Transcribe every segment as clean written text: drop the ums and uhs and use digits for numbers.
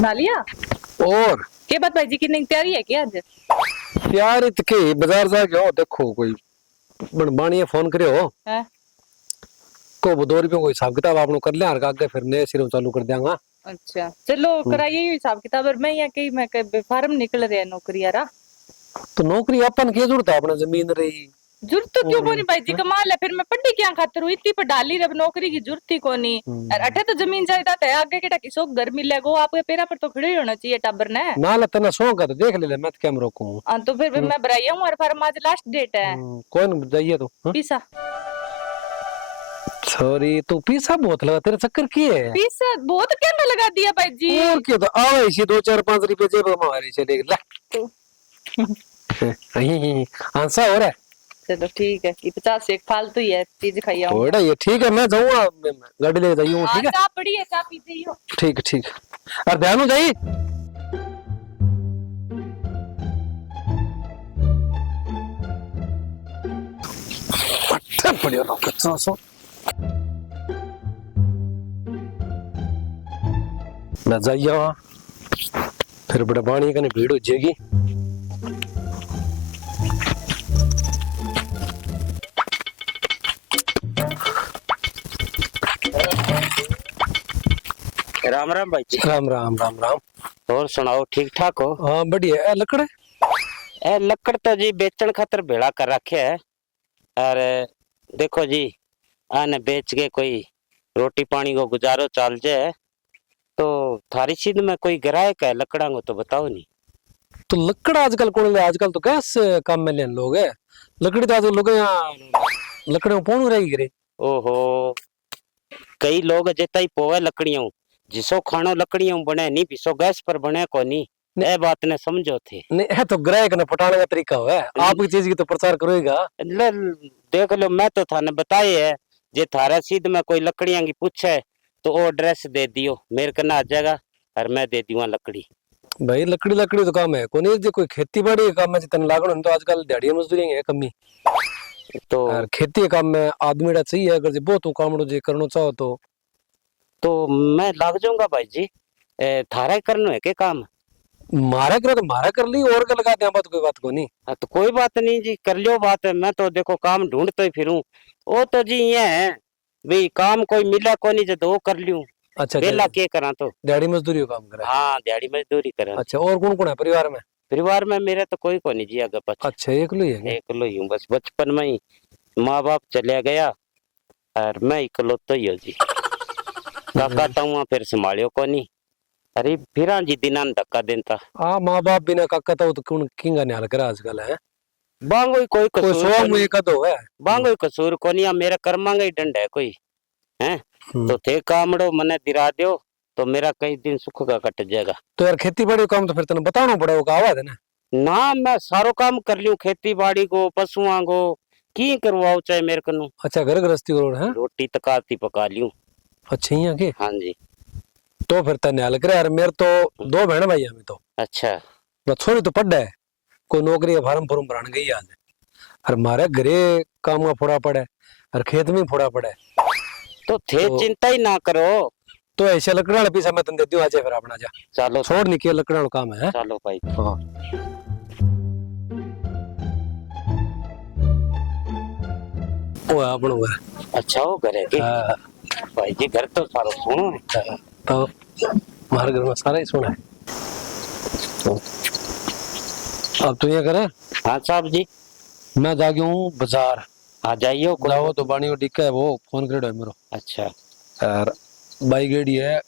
नालिया और के बात भाई जी की नहीं तैयारी है क्या आज? यार इतके बाजार जाके हो देखो कोई बनबाणी फोन करे हो है? को 2 रुपये कोई हिसाब किताब आपने कर लिया आगे फिर नए सिरों चालू कर देंगा। अच्छा चलो कराइए हिसाब किताब। और मैं यहाँ कहीं मैं फार्म निकल रहा है नौकरी यारा। तो नौकरी अपन की जरूरत है अपना जमीन रही जरूरत तो क्यों कोनी भाई जी, कमाल है। फिर मैं पढ़ी क्या खातर हूँ इतनी पर डाली रब नौकरी की जरूरत ही कोनी। और अठे तो जमीन जायदाद है आगे केटा किसो घर मिलेगो आपके पैरा पर तो खड़े ही होना चाहिए टाबर ने। ना ला तना शौक है तो देख ले मैं तो क्या रोकूं। तो फिर मैं भराइया हूँ और फार्म आज लास्ट डेट है। कौन जाइए तो पीसा सॉरी तू पीसा बहुत लगा तेरे चक्कर की है। पीसा बहुत क्या लगा दिया भाई जी। और क्या तो आवे इसी 2 4 5 रुपए जेब में हमारे चले ला आंसा हो रहा है। चलो ठीक है, 50 एक फालतू ही है चीज खाई आऊं। थोड़ा ये ठीक है मैं जाऊंगा गाड़ी लेके जाइए ठीक है। चाय पड़ी है चाय पीते ही हो। ठीक ठीक और ध्यान हो जाइए। बढ़िया तो कच्चा सो मैं जाइए फिर बड़े पानी कने भीड़ हो जाएगी। राम राम भाई जी। राम राम राम राम। और सुनाओ ठीक ठाक हो? हाँ बढ़िया है। लकड़ ए लकड़ तो जी बेचन खातर भेड़ा कर रखे है। और देखो जी आने बेच के कोई रोटी पानी को गुजारो चाल जाए तो थारी सीध में कोई ग्राहक है लकड़ा को तो बताओ नहीं। तो लकड़ आजकल कौन ले आजकल तो गैस काम में लेने लोग है। लकड़ी तो आजकल लोग यहाँ लकड़ियों पौन रहेगी करे। ओहो कई लोग जेता ही पोवे लकड़ियों जिसो खानो लकड़ियों बने नहीं पिसो गैस पर बने को नहीं। ए बात ने समझो थे। नहीं है तो ग्राहक ने पटाने का तरीका है आपकी चीज की तो प्रचार करोगा। देख लो मैं तो थाने बताए है जे थारा सीध में कोई लकड़ियां की पूछे तो वो एड्रेस दे दियो मेरे कना आ जाएगा और मैं दे दूंगा लकड़ी। भाई लकड़ी लकड़ी तो काम है कोई जो कोई खेती बाड़ी का काम है जितने लागण तो आजकल दिहाड़ियां मजदूरी है कमी। तो और खेती के काम में आदमी ड़ा चाहिए अगर जो बहुत काम जो करना चाहो तो मैं लाग जाऊंगा भाई जी। थारा ही करना है के काम? मारा करे तो मारा कर ली और का लगा दे बात कोई बात को नहीं। तो कोई बात नहीं जी कर लियो बात है। मैं तो देखो काम ढूंढते ही फिरूं वो तो जी ये है भाई काम कोई मिला को नहीं जो कर लियूं। अच्छा बेला के करा तो दिहाड़ी मजदूरी का काम करे। हाँ दिहाड़ी मजदूरी करा। अच्छा और कौन है परिवार में? परिवार में मेरे तो कोई को नहीं जी आगे पछ। अच्छा एक लो ही है। एकलो ही हूँ बस बचपन में ही माँ बाप चले गया और मैं इकलौता ही हूँ जी। काका ताऊआ फिर संभालियो को नहीं। अरे फिर जी दिना धक्का देता। हाँ माँ बाप बिना काका तो कौन किंगा न्याल करे आजकल है। बांगो ही कोई कोई कसूर सौ में कदो है। बांगो ही कसूर को नहीं मेरा कर्मांगा ही डंड है कोई है। तो थे कामड़ो मने दिरा दियो तो मेरा कई दिन सुख का कट जाएगा। तो यार खेती बाड़ी काम तो फिर तेने बताना पड़ेगा आवाज है ना। ना मैं सारो काम कर लियो खेती बाड़ी को पशुओं को की करवाओ चाहे मेरे कनु। अच्छा घर गृहस्थी करो है। रोटी तकाती पका लियो। अच्छा यहाँ के हाँ जी। तो फिर तेने हाल करे यार मेरे तो 2 बहन भाई हमें तो। अच्छा ना छोरी तो पढ़ है कोई नौकरी का फार्म फॉर्म भराने गई आज और मारे घरे काम का फोड़ा पड़े और खेत में फोड़ा पड़े। तो थे तो चिंता ही ना करो। तो ऐसे लकड़ा वाला पीसा मैं तंदे दूं आज फिर अपना जा चलो छोड़ नहीं किया लकड़ा वाला काम है। चलो भाई। हाँ वो अपनो घर। अच्छा वो घर है कि भाई जी घर तो सारो सुनो है। तो हमारे घर में सारा ही सुना है। अब तो ये करे। हाँ साहब जी मैं जा गया हूँ बाजार। आ जाइयो जाओ तो बाणी टिका है वो फोन कर है मेरो। अच्छा और बाई गेड़ी है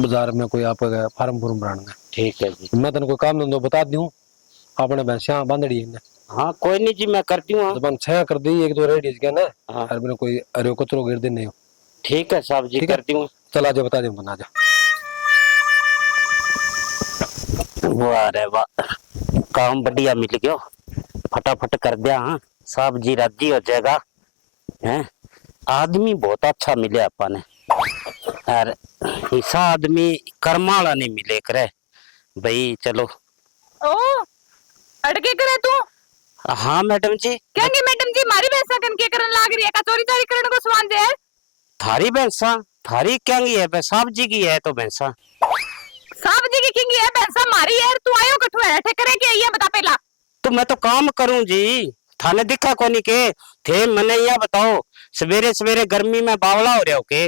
बाजार में कोई आपका फार्म फॉर्म भराना है। ठीक है जी। मैं तेन कोई काम धंधो बता दूं अपने भैंसिया बांधड़ी है। हाँ कोई नहीं जी मैं करती हूँ। तो बन छह कर दी एक दो रेडी क्या ना। हाँ और मैंने कोई अरे कचरो गिर देने हो। ठीक है साहब जी करती हूँ। चला जा बता दे बना जा। वाह रे वाह काम बढ़िया मिल गयो फटाफट कर दिया। हाँ साहब जी राजी हो जाएगा हैं। आदमी बहुत अच्छा मिले अपन और ऐसा आदमी कर्माला नहीं मिले करे भाई। चलो ओ अटके करे तू हाँ मैडम जी। कहेंगे मैडम जी मारी भैंसा कन के करन लाग रही है का चोरी चोरी करने को सवान दे थारी भैंसा थारी क्या है साहब जी की है तो भैंसा साहब जी की किंगी है भैंसा मारी है तू आयो कठु है ठेकरे के ये बता पहला तो मैं तो काम करूं जी थाने दिखा कोनी के थे मैंने यह बताओ सवेरे सवेरे गर्मी में बावला हो रहे हो के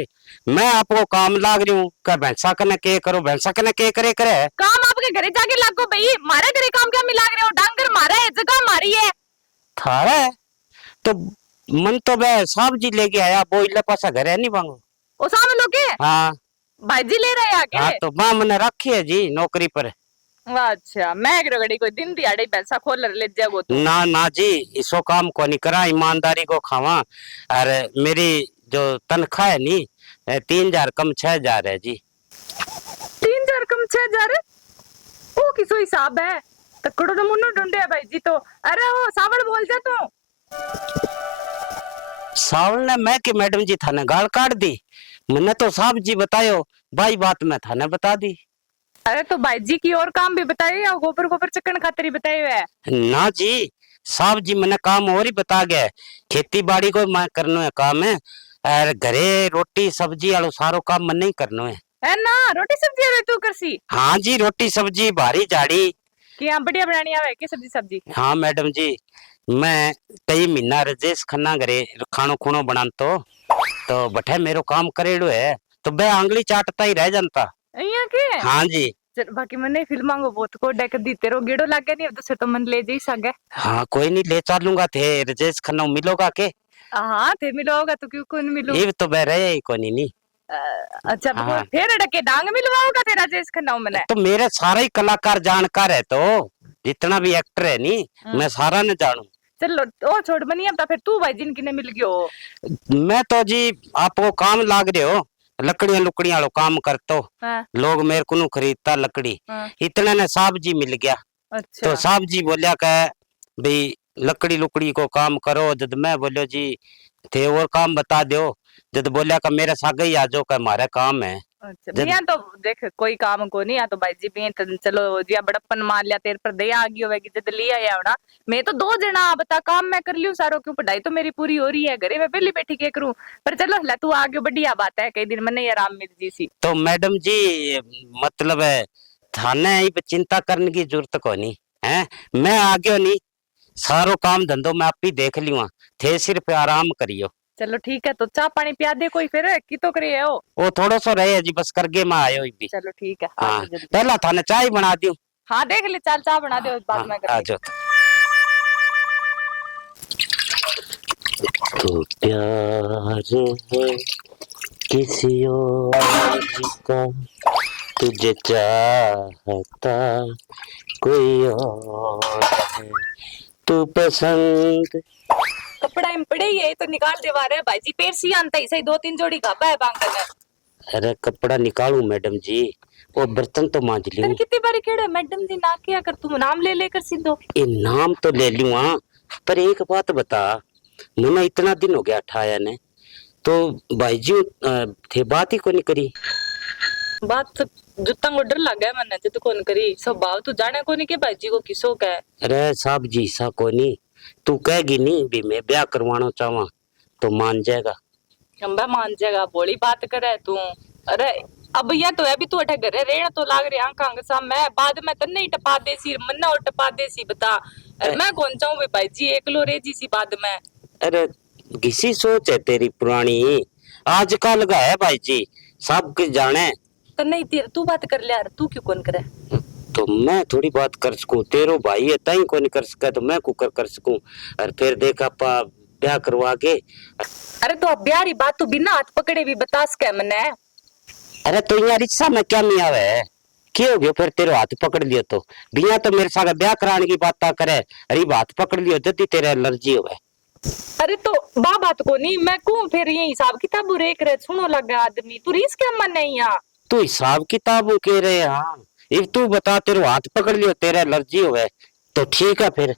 मैं आपको काम लाग रही हूँ क्या भैंसा कने के करो भैंसा कने के करे करे काम आपके घरे जाके लागो भाई मारे घरे काम क्या मिला रहे हो डांगर मारा है जगह मारी है थारा है तो मन तो वह साहब जी लेके आया वो इले पासा घर है नहीं बांगो ओ सामने लोगे हाँ भाई जी ले रहे हैं हाँ आके तो मां मैंने रखी है जी नौकरी पर अच्छा मैं घड़ी कोई दिन दिहाड़े पैसा खोल ले जागो तू ना ना जी इसो काम को नहीं करा ईमानदारी को खावा और मेरी जो तनख्वाह है नी 3,000 कम 6,000 है जी 3,000 कम 6,000 ओ किसो हिसाब है तकड़ो तो मुन्नो ढूंढे है भाई जी तो अरे ओ सावड़ बोल जा तू सावल ने मैं कि मैडम जी थाने गाल काट दी मैंने तो साहब जी बतायो भाई बात मैं थाने बता दी अरे तो भाई जी की और काम भी बताए या गोबर गोबर चक्कन खातिर ही बताए हुए है ना जी साहब जी मैंने काम और ही बता गया खेती बाड़ी को मैं करनो है काम है और घरे रोटी सब्जी वालो सारो काम मैं नहीं करनो है ना रोटी सब्जी अरे तू करसी हाँ जी रोटी सब्जी भारी झाड़ी कि यहाँ बढ़िया बनानी आवे की सब्जी सब्जी हाँ मैडम जी मैं कई महीना रजेश खन्ना घरे खानो खुनो बनान तो बठे मेरो काम करेड़ो है तो बे आंगली चाटता ही रह जानता અહીંયા के हाँ जी चल बाकी મને ફિલ્માંગો बहुत को डेक दी तेरो गेड़ो लागे नहीं अब दूसरे तो मन ले जाई सके हाँ कोई नहीं ले चलूंगा थे रजेश खन्ना मिलोगा के हाँ थे मिलोगा तो क्यों कौन मिलो ये तो बह रहे ही कोनी नहीं अच्छा हाँ। फिर डके डांग मिलवाओगा तेरा जेस खन्ना मने तो मेरे सारा ही कलाकार जानकार है तो जितना भी एक्टर है नी मैं सारा ने जानू चलो ओ छोड़ बनी अब फिर तू भाई जिनकी ने मिल गयो मैं तो जी आपको काम लाग रहे हो लकड़ियां लुकड़ियां वालो काम करतो हाँ, लोग मेरे को नु खरीदता लकड़ी हाँ, इतने ने साहब जी मिल गया अच्छा तो साहब जी बोलिया कह भाई लकड़ी लुकड़ी को काम करो जद मैं बोलियो जी थे और काम बता दो जद बोलिया का मेरे सागे ही आ जाओ का हमारा काम है अच्छा जब- भैया तो देख कोई काम को नहीं या तो भाई जी भी तो चलो जिया बड़प्पन मान लिया तेरे पर दया आ गई होगी जद लिया या होना मैं तो 2 जना बता काम मैं कर लियो सारो क्यों पढ़ाई तो मेरी पूरी हो रही है घरे में पहली बैठी के करूं पर चलो ला तू आगे बढ़िया बात है कई दिन मने आराम मिल जी सी तो मैडम जी मतलब है थाने ही चिंता करने की जरूरत को नहीं है मैं आगे नहीं सारो काम धंधो मैं आप ही देख लियो थे सिर्फ आराम करियो चलो ठीक है तो चाय पानी पिया दे कोई फिर की तो करे हो वो थोड़ो सो रहे जी बस करके मैं आयो ही भी चलो ठीक है हाँ आ जाओ जल्दी। पहला थाने चाय बना दियो हाँ देख ले चाल चाय बना दे बाद में आ कर जाओ तो प्यार है किसी और का तुझे चाहता कोई और है तू पसंद कपड़ा में पड़े ही है तो निकाल देवा रहे भाई जी पेड़ सी आंता ही सही 2-3 जोड़ी गाबा है बांगन में अरे कपड़ा निकालू मैडम जी वो बर्तन तो मांज तन लियो कितनी बारी केड़ा मैडम जी ना किया कर तू नाम ले लेकर सीधो ये नाम तो ले लूँ हाँ पर एक बात बता मुन्ना इतना दिन हो गया ठाया ने तो भाई जी थे बात ही को नहीं करी बात तो जुत्ता को डर लगा है मने जद कौन करी स्वभाव तू जाने को नहीं के भाई जी को किसो का है अरे साहब जी सा को नहीं तू कहेगी नहीं भी मैं ब्याह करवाना चाहवा तो मान जाएगा अंबा मान जाएगा बोली बात करे तू अरे अब या तो है भी तू अठे घरे रहना तो लाग रे आंखा सा मैं बाद में तन्ने ही टपा दे सी मन्ना और टपा दे सी बता अरे मैं कौन चाहूं भी भाई जी एकलो रे जी सी बाद में अरे किसी सोच है तेरी पुरानी आजकल का है भाई जी सब कुछ जाने तन्ने ही तू बात कर ले यार तू क्यों कौन करे तो मैं थोड़ी बात कर सकूं तेरो भाई है ताई को नहीं कर सका तो मैं कुकर कर सकूं और फिर देख आपा ब्याह करवा के अरे तो अब ब्याह री बात तो बिना हाथ पकड़े भी बता सके मने अरे तो यहाँ रिक्शा में क्या नहीं आवे क्या हो गया फिर तेरे हाथ पकड़ लियो तो बिया तो मेरे साथ ब्याह कराने की बात करे अरे हाथ पकड़ लियो जल्दी तेरे एलर्जी होवे अरे तो बा बात को नहीं मैं कहूं फिर ये हिसाब किताब रेख रे सुनो लगा आदमी तू रीस क्या मन नहीं यहाँ तू हिसाब किताब कह रहे हाँ if तू बता तेरे हाथ पकड़ लियो तेरे एलर्जी होवे तो ठीक है फिर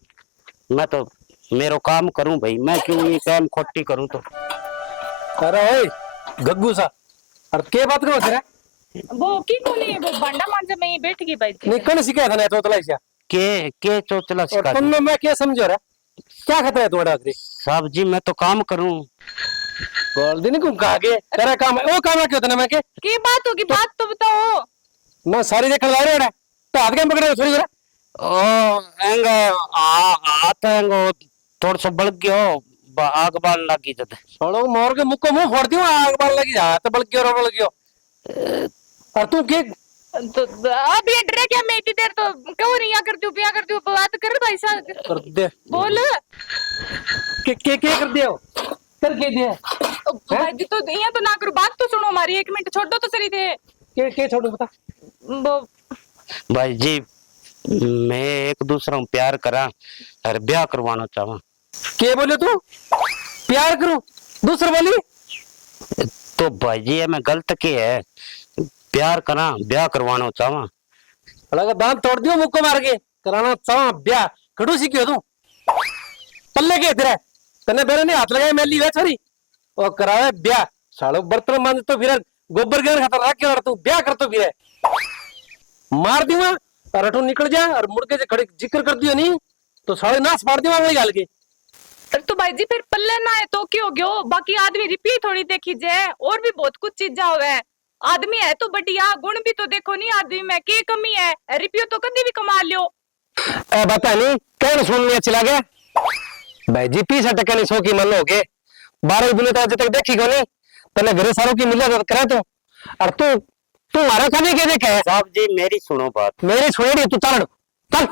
मैं तो मेरो काम करूं भाई मैं क्यों ये काम खोटी करूं तो अरे ओए गग्गू सा अरे के बात करो तेरा वो की को नहीं वो बंडा मांझे में ही बैठ गई भाई जी नहीं कौन सिखाया था ना तो तलाई से के चोचला और सिखा दी? तुमने मैं क्या समझो रहा, क्या खतरा है तुम्हारा आखिरी? साहब जी मैं तो काम करूं। बोल दिन घूम कहा के तेरा काम है, वो काम है क्यों तना मैं के की बात होगी, बात तो बताओ। मैं सारी देख लगा रहा तो हाथ कैम पकड़े थोड़ी जरा ओ एंगे आता एंगो थोड़ा सा बढ़ गयो, आग बाल लगी जद। छोड़ो मोर के मुक्को मुंह फोड़ दियो, आग बाल लगी हाथ बल गयो रो बल गयो। और तू के तो अब ये डरे क्या, मैं इतनी देर तो क्यों नहीं करती हूँ, पिया करती हूँ, बात कर भाई साहब, कर दे बोल। के कर दियो कर के दिया भाई जी तो यहाँ तो ना करो, बात तो सुनो हमारी, 1 मिनट छोड़ दो तो सही थे। के छोड़ो बता। वो भाई जी मैं एक दूसरा हूँ प्यार करा और ब्याह करवाना चाहवा। के बोले तू प्यार करूं दूसरा बोली? तो भाई जी मैं गलत के है, प्यार करा ब्याह करवाना चाहवा। लगा दांत तोड़ दियो मुक्को मार के कराना चाह ब्याह कड़ू सीखियो तू पल्ले के तेरे तने बेरे ने हाथ लगाए मेली वे छोरी और करावे ब्याह सालो बर्तन मांज तो फिर गोबर गेर खतरनाक क्यों तू ब्याह कर तो फिर मार दूंगा और अठू निकल जा और मुड़ के खड़े जिक्र कर दियो नहीं तो साले नाश मार दूंगा वही गाल के। तो भाई जी फिर पल्ले ना है तो क्यों गयो, बाकी आदमी रिपी थोड़ी देखी जाए, और भी बहुत कुछ चीजा हुए। आदमी है तो बढ़िया, गुण भी तो देखो नहीं आदमी में की कमी है, रिपियो तो कभी भी कमा लियो। ए बता नहीं कौन सुनने अच्छा लगे भाई जी 30% नहीं 100 की मन हो के 12 दिन तो आज तक देखी को नहीं तने घरे सारों की मिला करे तो और तू हमारा कभी के देखे है? साहब जी मेरी सुनो बात। मेरी छोड़ी तू चल चल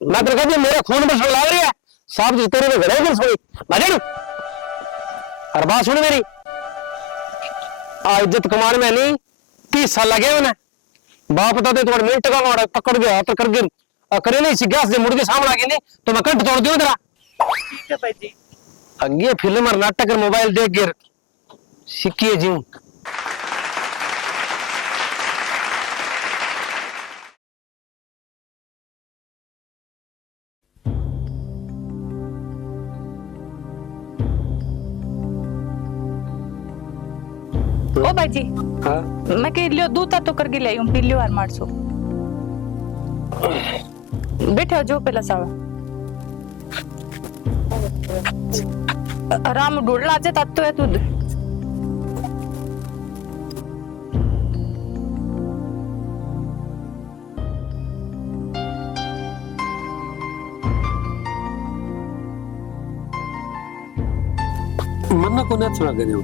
मैं तेरे को मेरे खून में लग रही है साहब जी तेरे में घरे में सोई मजे और बात सुन मेरी आ इज्जत कमाने में नहीं 30 साल लगे उन्हें बाप बता दे तुम्हारे मिनट का मारा पकड़ गया तो कर गिर करे नहीं सी गैस से मुड़ के सामने आ गई नहीं तो मैं कंठ तोड़ दूं तेरा। ठीक है भाई जी। अगे फिल्म और नाटक और मोबाइल देख गिर सीखिए जीव। ओ भाई जी हाँ मैं कह लियो दूता तो करके लाई हूँ, पी लियो यार 800 बैठे हो जो पहला सावा आराम ढूंढ ला जे तब तो है तुद। मन को ना अच्छा करे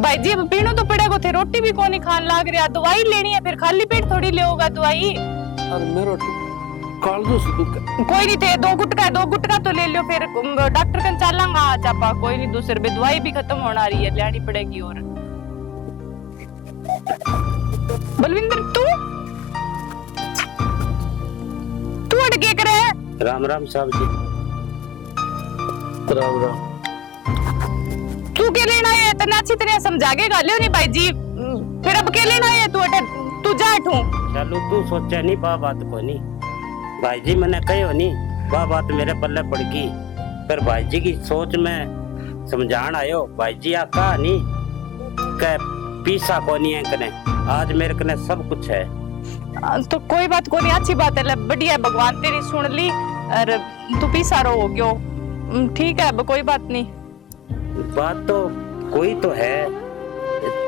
भाई जी अब पीनो तो पड़ेगा थे, रोटी भी कोनी खान लाग रहा, दवाई लेनी है फिर खाली पेट थोड़ी ले होगा दवाई। और मेरो काल दो सुदुक कोई नहीं थे, 2 गुटका तो ले लियो, फिर डॉक्टर कन चलांगा आज आपा, कोई नहीं दूसरे पे दवाई भी खत्म होना रही है, लेनी पड़ेगी। और बलविंदर तू अटके करे? राम राम साहब जी। राम राम। तू के लेना है तने अच्छी तरह समझा के गालियो नहीं भाई जी, फिर अब के लेना है तू जा ठू। चलो तू सोचा नहीं बा बात को नहीं भाई जी मैंने कहो नहीं बा बात मेरे पल्ले पड़ गई, पर भाई जी की सोच में समझान आयो। भाई जी आ कहा नहीं कह पीसा को नहीं है कने, आज मेरे कने सब कुछ है। तो कोई बात को नहीं, अच्छी बात है, बढ़िया है, भगवान तेरी सुन ली और तू पीसा रो हो गयो, ठीक है अब कोई बात नहीं। बात तो कोई तो है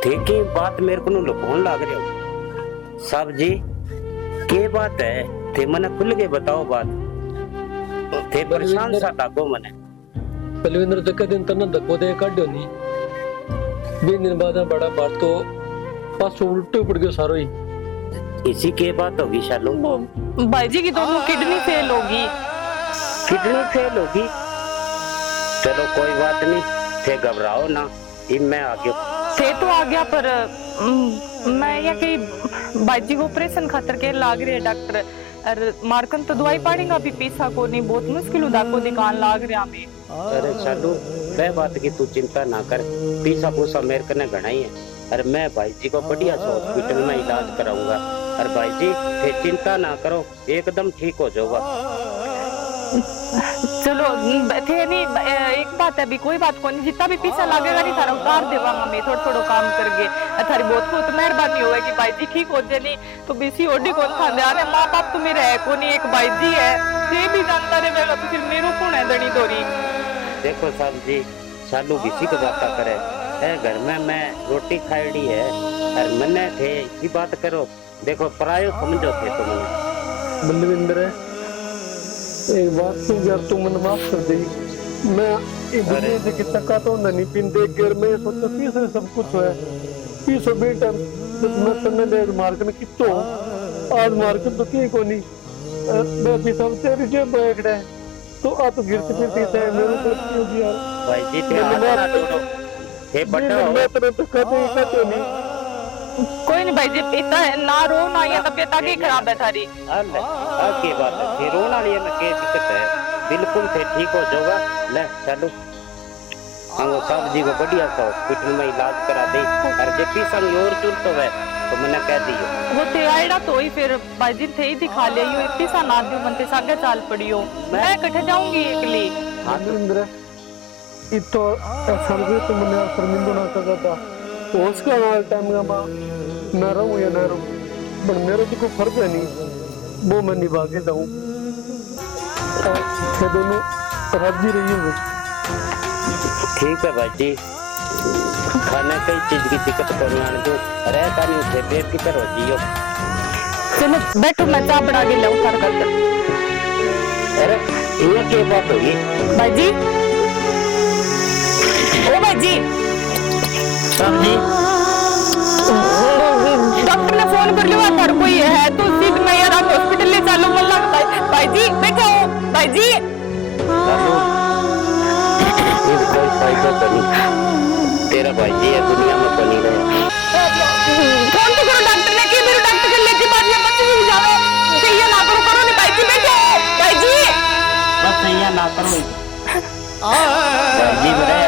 देखी, बात मेरे को लुकान लग रहे हो साहब जी, के बात है थे मने खुल के बताओ बात, थे परेशान सा लागो मने। बलविंदर जक्का दिन तना धक्को दे काढ्यो नहीं 20 दिन बाद बड़ा बात तो पास उल्टे पड़ गयो सारो ही। इसी के बात होगी शालू, भाई जी की दोनों किडनी फेल होगी। किडनी फेल होगी? चलो कोई बात नहीं, थे घबराओ ना, मैं आ गया। थे तो आ गया पर मैं या कि भाई जी को ऑपरेशन खातर के लाग रहे डॉक्टर, और मारकन तो दवाई पाड़ेगा अभी पीसा को नहीं, बहुत मुश्किल उदा को दिकान लाग रहा हमें। अरे शालू वह बात की तू चिंता ना कर, पीसा पूसा मेरे कने घना ही है, और मैं भाई जी को बढ़िया से हॉस्पिटल में इलाज कराऊंगा, और भाई जी फिर चिंता ना करो एकदम ठीक हो जाओगा। चलो थे नहीं एक बात है, अभी कोई बात को नहीं, जितना भी पीछा लगेगा नहीं थारा उतार देवांगा मैं थोड़ा थोड़ा काम करके। थारी बहुत बहुत मेहरबानी होवे कि भाई जी ठीक हो जाए, नहीं तो बीसी ओडी कौन खांदे। अरे माँ बाप तो मेरे है को नहीं, एक भाई जी है, ये भी जानता रहेगा तो फिर मेरो कौन है दड़ी दोरी। देखो साहब जी, सालू किसी को बात करे है, घर में मैं रोटी खाई है और मन्ने थे इसी बात करो। देखो परायो समझो थे तुम। बलविंदर एक बात तो यार तू मन माफ कर दे, मैं ये दुनिया से कि तका तो नहीं पिंदे घर में सोचो तीसरे सब कुछ है तीसो बेटा मैं तन्ने ले मार्केट में कितो आज मार्केट तो की कोनी मैं भी सब तेरी जे बैठे तो आ तो गिर के फिरती है मेरे को क्यों दिया भाई जी ते हाथ ना जोड़ो, हे बड़ा मैं तेरे तो कहते नहीं। कोई नहीं भाई जी, इतना ना रो ना, ये तबीयत आगे खराब है थारी। अल्ले आगे बात है, फिर रोना वाली में क्या दिक्कत है, बिल्कुल से ठीक हो जाएगा। ले चलो हम साहब जी को बढ़िया सा हॉस्पिटल में इलाज करा दे, और जे पीसा और चुरत है तो मैंने कह दियो वो ते आईड़ा तो ही फिर भाई जी थे ही दिखा लिया यो इतनी सा ना दियो मन ते सागे चाल पड़ियो, मैं कठे जाऊंगी अकेली। हाँ इंद्र इतो सर्वे तो मैंने शर्मिंदा ना कर था उसका वाल टाइम का मां ना रहूं या ना रहूं पर मेरे तो कोई फर्क है नहीं, वो मैं निभा के जाऊं तो दोनों राजी रही है। ठीक है भाई जी, खाने कई चीज की दिक्कत को नहीं आने दो, रहता नहीं उसे पेट की तरह जियो। चलो बैठो मैं चाय बना के लाऊं थार घर। अरे ये क्या बात होगी भाई जी, ओ भाई जी साहब जी, डॉक्टर ने फोन कर लिया थार कोई है तो सीध में यार आप हॉस्पिटल ले चलो मन लगता है। भाई जी बैठो भाई जी। सालू ये कोई फायदा नहीं, तेरा भाई जी है दुनिया में बनी रहे। फोन तो करो डॉक्टर ने कि मेरे डॉक्टर के लेके बाद ये बच्चे भी जावे तो ये ना करो नहीं भाई जी बैठो भाई जी बस सही है ना करो भाई जी मेरे